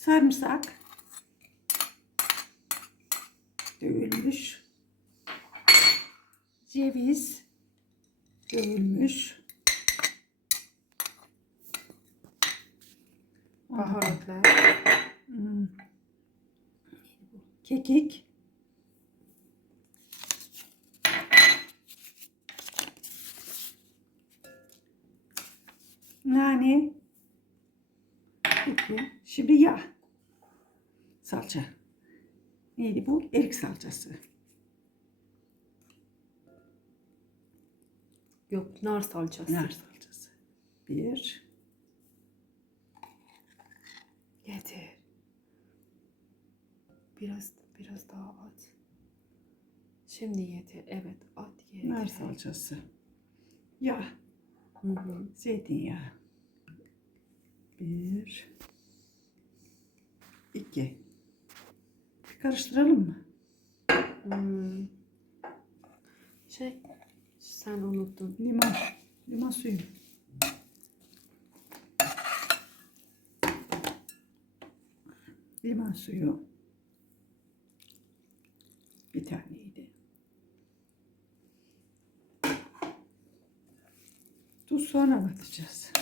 sarımsak dövülmüş, ceviz dövülmüş, Baharatlar. Kekik, nane, bitti. Şimdi yağ, salça. Neydi bu? Erik salçası. Yok, nar salçası. Nar salçası. Bir. Yeter. Biraz daha at. Şimdi yeter. Evet, at yeter. Nar salçası. Yağ. Hı. Zeytinyağı. Bir. İki. Karıştıralım mı? Sen unuttun. Limon. Limon suyu. Limon suyu. Bir taneydi. Tuz sonra atacağız.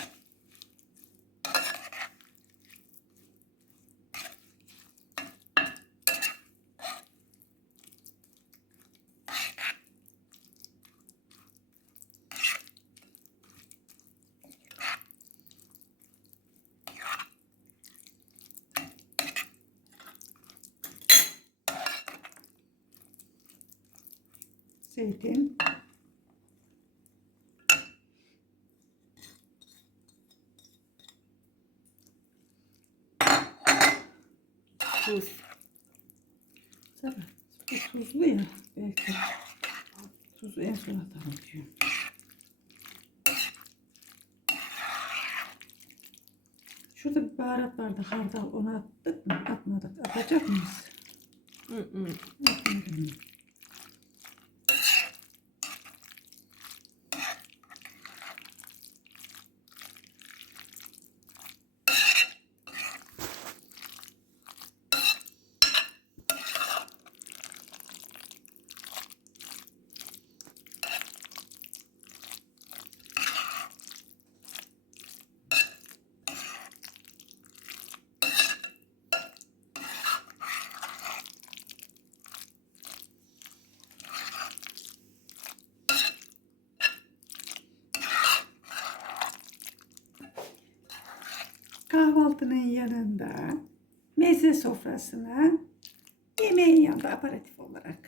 Zeytin. Tuz. Tabii. Bu tuzlu ya. Belki. Tuzu en son atalım diyorum. Şurada bir baharat vardı. Hardal. Onu attık mı? Atmadık. Atacak mıyız? Atmadım. Kahvaltının yanında, meze sofrasına, yemeğin yanında aperatif olarak